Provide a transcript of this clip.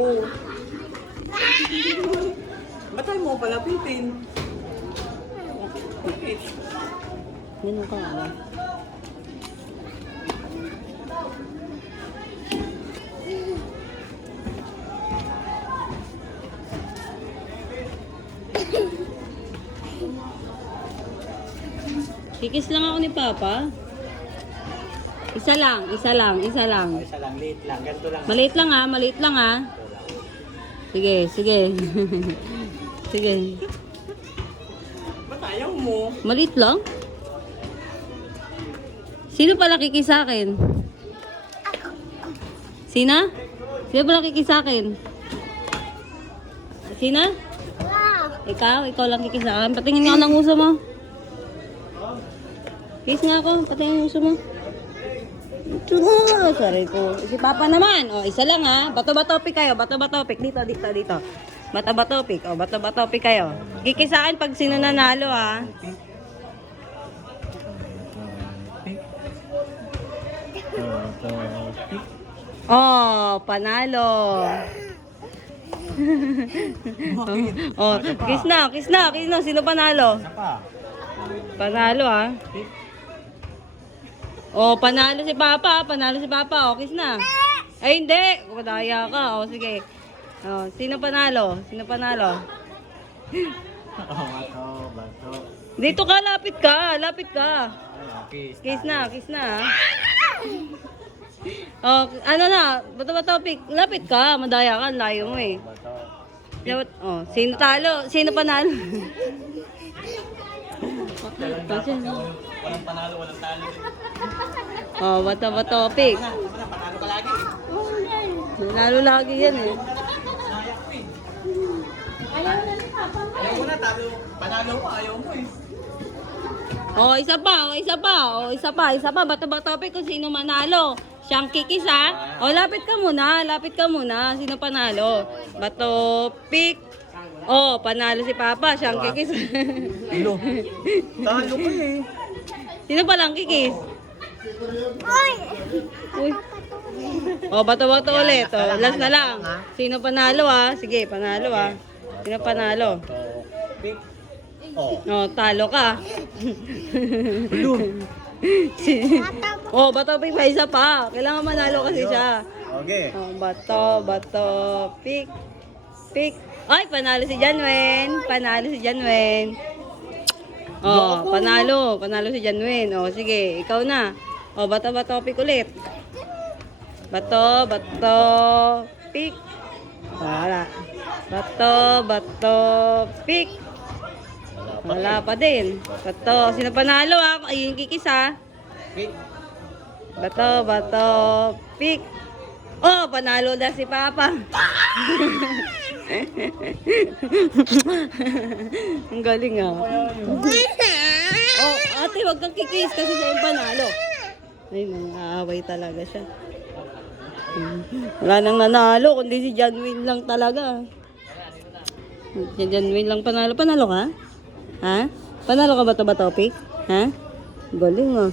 Oo. Ba't tayo mo palapitin? Lapit. Ganun ka nga. Kikis lang ako ni Papa. Isa lang, isa lang, isa lang. Isa lang, late lang. Ganito lang. Maliit lang ah, maliit lang ah. Sige, sige. Sige. Ba't ayaw mo? Maliit lang? Sino pala kikis sa akin? Sina? Sino pala kikis sa akin? Sina? Ikaw? Ikaw lang kikis sa akin? Patingin nga ako ng uso mo. Kiss nga ako. Patingin ng uso mo. Sorry ko. Si Papa naman. O, isa lang ha. Bato-batopik kayo. Bato-batopik. Dito, dito, dito. Bato-batopik. O, bato-batopik kayo. Kikis sa akin pag sino nanalo ha. Oh, panalo. Oh, kiss na, kiss na, kiss na. Sino panalo? Isa pa. Panalo ah. Oh, panalo si Papa, panalo si Papa. Oh, kiss na. Ay, hindi. Madaya ka. Oh, sige. Oh, sino panalo? Sino panalo? Bato. Dito ka, lapit ka. Lapit ka. Kiss. Kiss na, kiss na. Oh, ano na? Bato-bato, lapit ka. Madaya ka, layo mo eh. Bato. Oh, sino talo? Sino panalo? Walang panalo, walang talo. Oh, bato-bato, pick. Panalo ka lagi. Nanalo lagi yan eh. Ayaw mo na, talo. Panalo mo, ayaw mo eh. Oh, isa pa, oh, isa pa, oh, isa pa, isa pa. Bato-bato, pick kung sino manalo. Siyang kikis ha. Oh, lapit ka muna, lapit ka muna. Sino panalo? Bato, pick. Oh, panalo si Papa, siyang kikis. Ilo. Talo ko eh. Sino palang kikis? Uy. Oh, bato-bato ulit. Oh, last na lang. Sino panalo ah? Sige, panalo ah. Sino panalo? Pick. Oh. Oh, talo ka. Ilo. Oh, bato pick pa isa pa. Kailangan manalo kasi siya. Okay. Oh, bato, pick. Pick. Ay, panalo si Janwen. Panalo si Janwen. Oh, panalo si Janwen. Oh, sige, ikaw na. Oh, bato, pick ulit. Bato, pick. Wala. Bato, pick. Wala pa din. Bato, sino panalo ah? Ayun kikis ah. Pick. Bato, pick. Oh, panalo na si Papa. Ang galing ah. Oh, ate, wag kang kikis kasi siya yung panalo. Ay, nangaaway talaga siya. Wala nang nanalo, kundi si Janwin lang talaga. Si Janwin lang panalo. Panalo ka? Ha? Panalo ka ba ito ba topic? Ha? Galing ah.